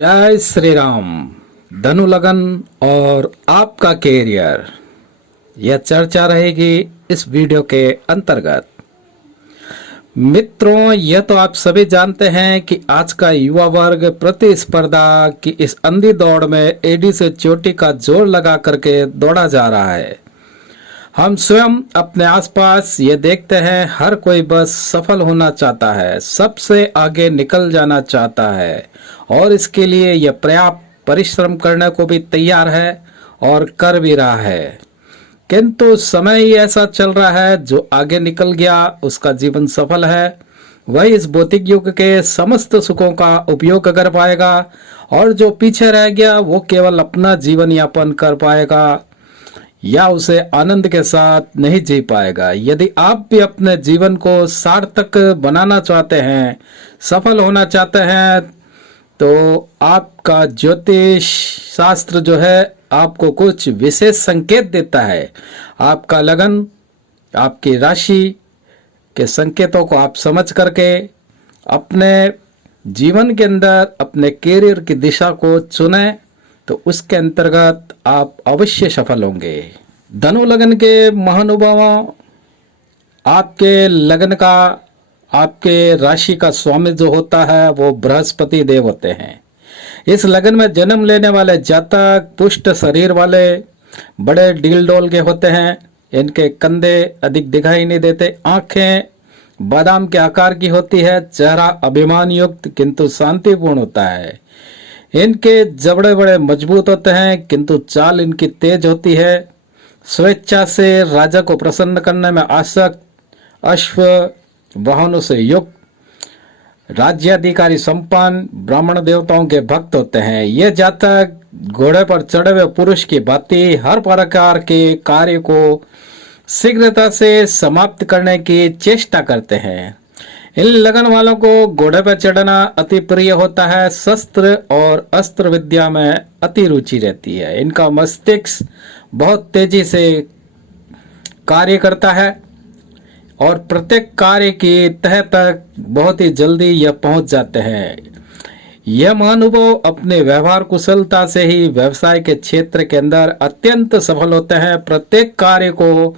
जय श्री राम। धनु लगन और आपका कैरियर, यह चर्चा रहेगी इस वीडियो के अंतर्गत। मित्रों, यह तो आप सभी जानते हैं कि आज का युवा वर्ग प्रतिस्पर्धा की इस अंधी दौड़ में एडी से चोटी का जोर लगा करके दौड़ा जा रहा है। हम स्वयं अपने आसपास ये देखते हैं, हर कोई बस सफल होना चाहता है, सबसे आगे निकल जाना चाहता है और इसके लिए यह पर्याप्त परिश्रम करने को भी तैयार है और कर भी रहा है। किंतु समय ही ऐसा चल रहा है, जो आगे निकल गया उसका जीवन सफल है, वही इस भौतिक युग के समस्त सुखों का उपयोग कर पाएगा और जो पीछे रह गया वो केवल अपना जीवन यापन कर पाएगा या उसे आनंद के साथ नहीं जी पाएगा। यदि आप भी अपने जीवन को सार्थक बनाना चाहते हैं, सफल होना चाहते हैं, तो आपका ज्योतिष शास्त्र जो है आपको कुछ विशेष संकेत देता है। आपका लगन, आपकी राशि के संकेतों को आप समझ करके अपने जीवन के अंदर अपने कैरियर की दिशा को चुनें, तो उसके अंतर्गत आप अवश्य सफल होंगे। धनु लगन के महानुभावों, आपके लगन का, आपके राशि का स्वामी जो होता है वो बृहस्पति देव होते हैं। इस लगन में जन्म लेने वाले जातक पुष्ट शरीर वाले, बड़े डील डोल के होते हैं। इनके कंधे अधिक दिखाई नहीं देते, आंखें बादाम के आकार की होती है, चेहरा अभिमान युक्त किंतु शांतिपूर्ण होता है। इनके जबड़े बड़े मजबूत होते हैं किंतु चाल इनकी तेज होती है। स्वेच्छा से राजा को प्रसन्न करने में आसक्त, अश्व वाहनों से युक्त, राज्याधिकारी संपन्न, ब्राह्मण देवताओं के भक्त होते हैं। ये जातक घोड़े पर चढ़े हुए पुरुष की भांति हर प्रकार के कार्य को शीघ्रता से समाप्त करने की चेष्टा करते हैं। इन लगन वालों को घोड़े पर चढ़ना अति प्रिय होता है। शस्त्र और अस्त्र विद्या में अति रुचि रहती है। इनका मस्तिष्क बहुत तेजी से कार्य करता है और प्रत्येक कार्य की तह तक बहुत ही जल्दी यह पहुंच जाते हैं। यह महानुभाव अपने व्यवहार कुशलता से ही व्यवसाय के क्षेत्र के अंदर अत्यंत सफल होते हैं। प्रत्येक कार्य को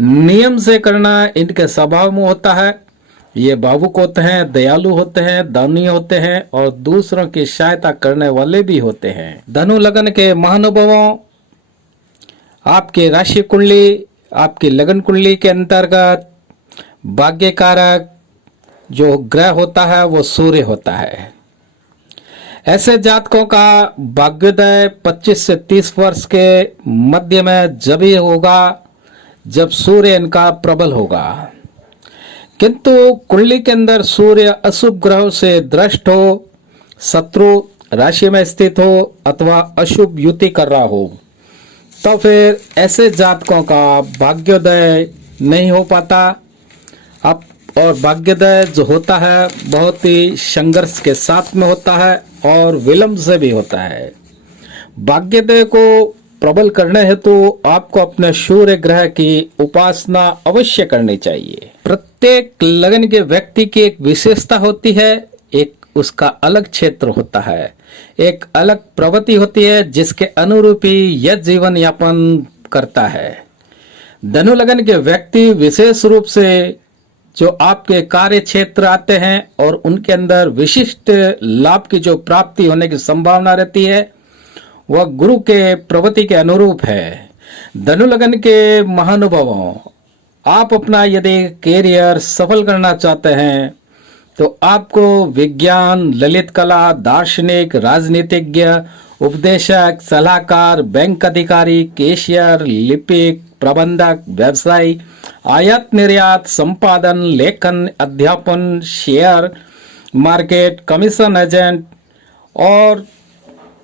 नियम से करना इनके स्वभाव में होता है। ये भावुक होते हैं, दयालु होते हैं, दानी होते हैं और दूसरों की सहायता करने वाले भी होते हैं। धनु लगन के महानुभावों, आपकी राशि कुंडली, आपकी लगन कुंडली के अंतर्गत भाग्य कारक जो ग्रह होता है वो सूर्य होता है। ऐसे जातकों का भाग्योदय 25 से 30 वर्ष के मध्य में जब ही होगा जब सूर्य इनका प्रबल होगा। किंतु कुंडली के अंदर सूर्य अशुभ ग्रहों से दृष्ट हो, शत्रु राशि में स्थित हो अथवा अशुभ युति कर रहा हो, तो फिर ऐसे जातकों का भाग्योदय नहीं हो पाता। अब और भाग्योदय जो होता है बहुत ही संघर्ष के साथ में होता है और विलंब से भी होता है। भाग्योदय को प्रबल करने हेतु आपको अपने सूर्य ग्रह की उपासना अवश्य करनी चाहिए। प्रत्येक लगन के व्यक्ति की एक विशेषता होती है, एक उसका अलग क्षेत्र होता है, एक अलग प्रवृत्ति होती है जिसके अनुरूप ही यह जीवन यापन करता है। धनु लगन के व्यक्ति विशेष रूप से जो आपके कार्य क्षेत्र आते हैं और उनके अंदर विशिष्ट लाभ की जो प्राप्ति होने की संभावना रहती है वह गुरु के प्रवृत्ति के अनुरूप है। धनु लगन के महानुभावों, आप अपना यदि कैरियर सफल करना चाहते हैं तो आपको विज्ञान, ललित कला, दार्शनिक, राजनीतिज्ञ, उपदेशक, सलाहकार, बैंक अधिकारी, कैशियर, लिपिक, प्रबंधक, व्यवसायी, आयात निर्यात, संपादन, लेखन, अध्यापन, शेयर मार्केट, कमीशन एजेंट और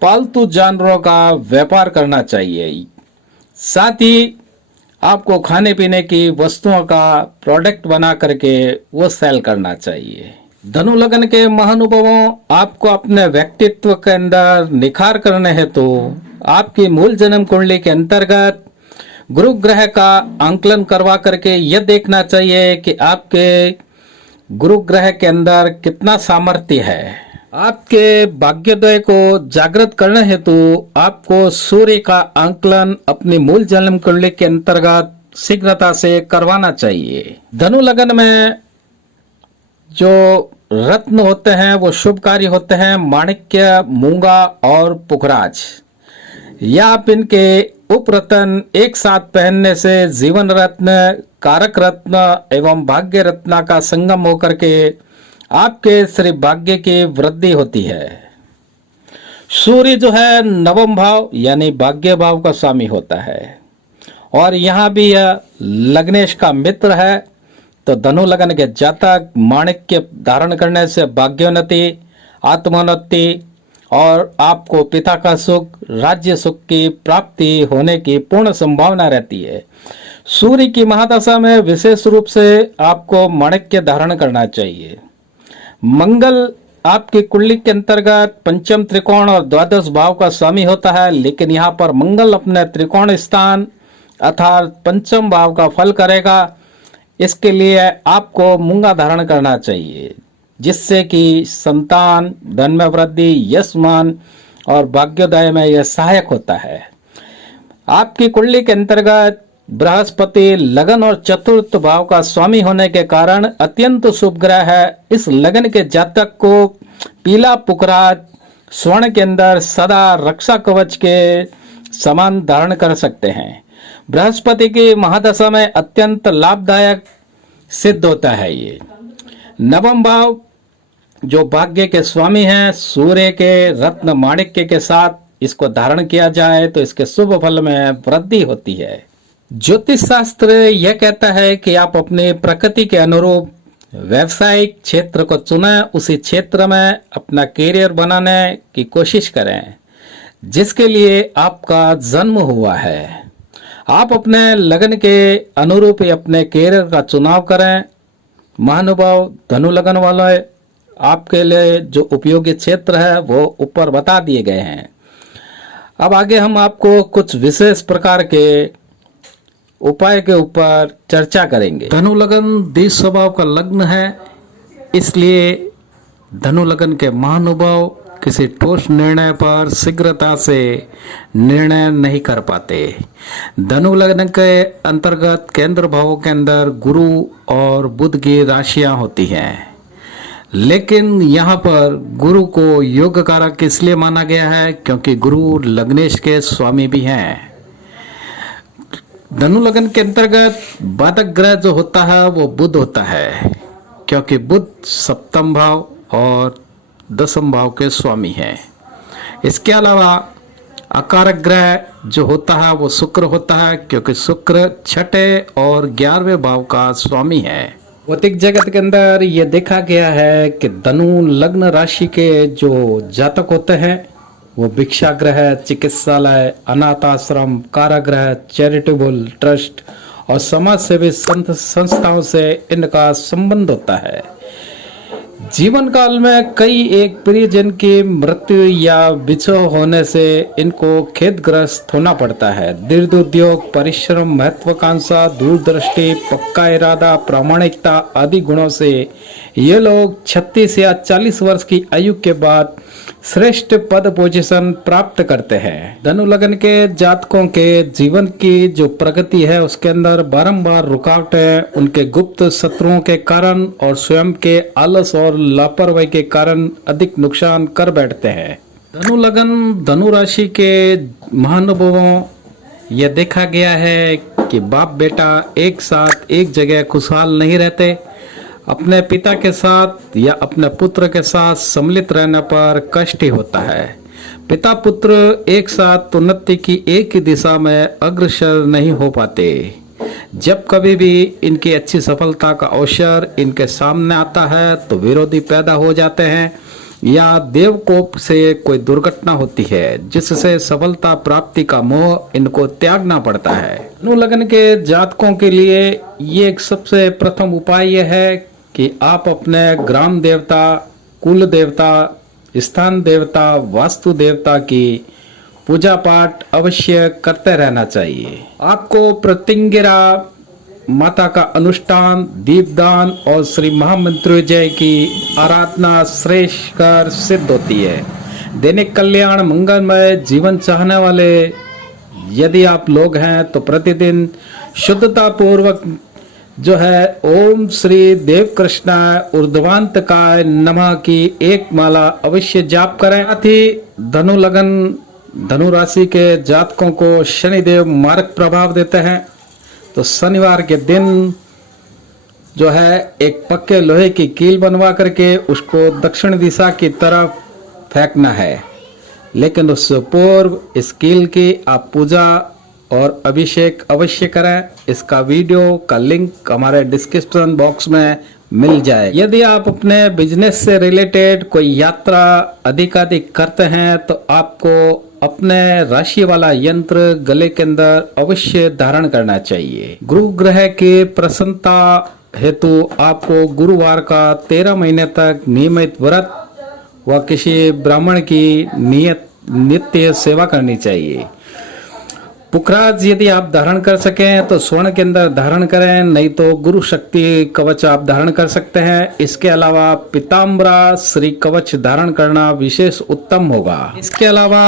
पालतू जानवरों का व्यापार करना चाहिए। साथ ही आपको खाने पीने की वस्तुओं का प्रोडक्ट बना करके वो सेल करना चाहिए। धनु लगन के महानुभावों, आपको अपने व्यक्तित्व के अंदर निखार करने हेतु आपकी मूल जन्म कुंडली के अंतर्गत गुरु ग्रह का आंकलन करवा करके यह देखना चाहिए कि आपके गुरु ग्रह के अंदर कितना सामर्थ्य है। आपके भाग्योदय को जागृत करने हेतु आपको सूर्य का आंकलन अपनी मूल जन्म कुंडली के अंतर्गत शीघ्रता से करवाना चाहिए। धनु लग्न में जो रत्न होते हैं वो शुभकारी होते हैं, माणिक्य, मूंगा और पुखराज। या आप इनके उपरत्न एक साथ पहनने से जीवन रत्न, कारक रत्न एवं भाग्य रत्न का संगम होकर के आपके श्री भाग्य की वृद्धि होती है। सूर्य जो है नवम भाव यानी भाग्य भाव का स्वामी होता है और यहाँ भी यह लग्नेश का मित्र है। तो धनु लग्न के जातक माणिक्य धारण करने से भाग्योन्नति, आत्मोन्नति और आपको पिता का सुख, राज्य सुख की प्राप्ति होने की पूर्ण संभावना रहती है। सूर्य की महादशा में विशेष रूप से आपको माणिक्य धारण करना चाहिए। मंगल आपकी कुंडली के अंतर्गत पंचम त्रिकोण और द्वादश भाव का स्वामी होता है, लेकिन यहाँ पर मंगल अपने त्रिकोण स्थान अर्थात पंचम भाव का फल करेगा। इसके लिए आपको मूंगा धारण करना चाहिए, जिससे कि संतान, धन में वृद्धि, यश मान और भाग्योदय में यह सहायक होता है। आपकी कुंडली के अंतर्गत बृहस्पति लगन और चतुर्थ भाव का स्वामी होने के कारण अत्यंत शुभ ग्रह है। इस लगन के जातक को पीला पुखराज स्वर्ण के अंदर सदा रक्षा कवच के समान धारण कर सकते हैं। बृहस्पति की महादशा में अत्यंत लाभदायक सिद्ध होता है। ये नवम भाव जो भाग्य के स्वामी हैं, सूर्य के रत्न माणिक्य के साथ इसको धारण किया जाए तो इसके शुभ फल में वृद्धि होती है। ज्योतिष शास्त्र यह कहता है कि आप अपने प्रकृति के अनुरूप व्यवसायिक क्षेत्र को चुनें, उसी क्षेत्र में अपना करियर बनाने की कोशिश करें जिसके लिए आपका जन्म हुआ है। आप अपने लगन के अनुरूप ही अपने करियर का चुनाव करें। महानुभाव धनु लगन वाले आपके लिए जो उपयोगी क्षेत्र है वो ऊपर बता दिए गए हैं। अब आगे हम आपको कुछ विशेष प्रकार के उपाय के ऊपर चर्चा करेंगे। धनु लगन देश स्वभाव का लग्न है, इसलिए धनु लगन के महानुभाव किसी ठोस निर्णय पर शीघ्रता से निर्णय नहीं कर पाते। धनु लग्न के अंतर्गत केंद्र भावों के अंदर गुरु और बुध की राशियां होती हैं, लेकिन यहाँ पर गुरु को योग कारक इसलिए माना गया है क्योंकि गुरु लग्नेश के स्वामी भी हैं। धनु लगन के अंतर्गत बाधक ग्रह जो होता है वो बुध होता है, क्योंकि बुध सप्तम भाव और दसम भाव के स्वामी हैं। इसके अलावा अकारक ग्रह जो होता है वो शुक्र होता है, क्योंकि शुक्र छठे और 11वें भाव का स्वामी है। भौतिक जगत के अंदर ये देखा गया है कि धनु लग्न राशि के जो जातक होते हैं वो भिक्षागृह, चिकित्सालय, अनाथ आश्रम, कारागृह, चैरिटेबल ट्रस्ट और समाज सेवी संस्थाओं से इनका संबंध होता है। जीवन काल में कई एक प्रियजन की मृत्यु या बिछोह होने से इनको खेदग्रस्त होना पड़ता है। दृढ़ उद्योग, परिश्रम, महत्वाकांक्षा, दूरदृष्टि, पक्का इरादा, प्रामाणिकता आदि गुणों से ये लोग 36 या 40 वर्ष की आयु के बाद श्रेष्ठ पद पोजीशन प्राप्त करते हैं। धनु लगन के जातकों के जीवन की जो प्रगति है उसके अंदर बारंबार रुकावटें उनके गुप्त शत्रुओं के कारण और स्वयं के आलस और लापरवाही के कारण अधिक नुकसान कर बैठते हैं। धनु लगन धनु राशि के महानुभावों यह देखा गया है कि बाप बेटा एक साथ एक जगह खुशहाल नहीं रहते। अपने पिता के साथ या अपने पुत्र के साथ सम्मिलित रहने पर कष्ट ही होता है। पिता पुत्र एक साथ उन्नति की एक ही दिशा में अग्रसर नहीं हो पाते। जब कभी भी इनकी अच्छी सफलता का अवसर इनके सामने आता है तो विरोधी पैदा हो जाते हैं या देवकोप से कोई दुर्घटना होती है जिससे सफलता प्राप्ति का मोह इनको त्यागना पड़ता है। धनु लगन के जातकों के लिए ये एक सबसे प्रथम उपाय यह है कि आप अपने ग्राम देवता, कुल देवता, स्थान देवता, वास्तु देवता की पूजा पाठ अवश्य करते रहना चाहिए। आपको प्रतिंगिरा माता का अनुष्ठान, दीपदान और श्री महामृत्युंजय की आराधना श्रेष्ठ कर सिद्ध होती है। दैनिक कल्याण मंगलमय जीवन चाहने वाले यदि आप लोग हैं तो प्रतिदिन शुद्धता पूर्वक जो है ओम श्री देव कृष्णाय ऊर्ध्वांतकाय नमः की एक माला अवश्य जाप करें। साथ ही धनु लगन धनु राशि के जातकों को शनिदेव मारक प्रभाव देते हैं, तो शनिवार के दिन जो है एक पक्के लोहे की कील बनवा करके उसको दक्षिण दिशा की तरफ फेंकना है। लेकिन उससे पूर्व इस कील की आप पूजा और अभिषेक अवश्य करें। इसका वीडियो का लिंक हमारे डिस्क्रिप्शन बॉक्स में मिल जाए। यदि आप अपने बिजनेस से रिलेटेड कोई यात्रा अधिकाधिक करते हैं तो आपको अपने राशि वाला यंत्र गले के अंदर अवश्य धारण करना चाहिए। गुरु ग्रह की प्रसन्नता हेतु आपको गुरुवार का 13 महीने तक नियमित व्रत व किसी ब्राह्मण की नित्य सेवा करनी चाहिए। पुखराज यदि आप धारण कर सकें तो स्वर्ण के अंदर धारण करें, नहीं तो गुरु शक्ति कवच आप धारण कर सकते हैं। इसके अलावा पीताम्बरा श्री कवच धारण करना विशेष उत्तम होगा। इसके अलावा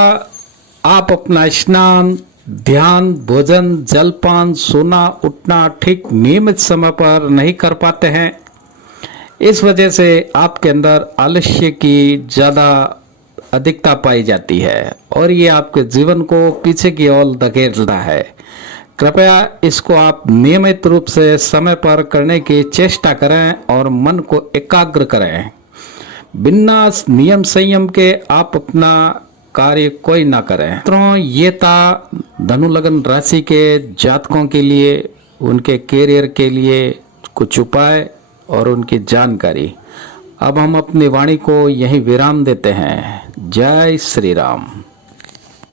आप अपना स्नान, ध्यान, भोजन, जलपान, सोना, उठना ठीक नियमित समय पर नहीं कर पाते हैं। इस वजह से आपके अंदर आलस्य की ज्यादा अधिकता पाई जाती है और ये आपके जीवन को पीछे की ओर धकेलता है। कृपया इसको आप नियमित रूप से समय पर करने की चेष्टा करें और मन को एकाग्र करें। बिना नियम संयम के आप अपना कार्य कोई ना करें। मित्रों, ये था धनु लगन राशि के जातकों के लिए उनके कैरियर के लिए कुछ उपाय और उनकी जानकारी। अब हम अपनी वाणी को यहीं विराम देते हैं। जय श्री राम।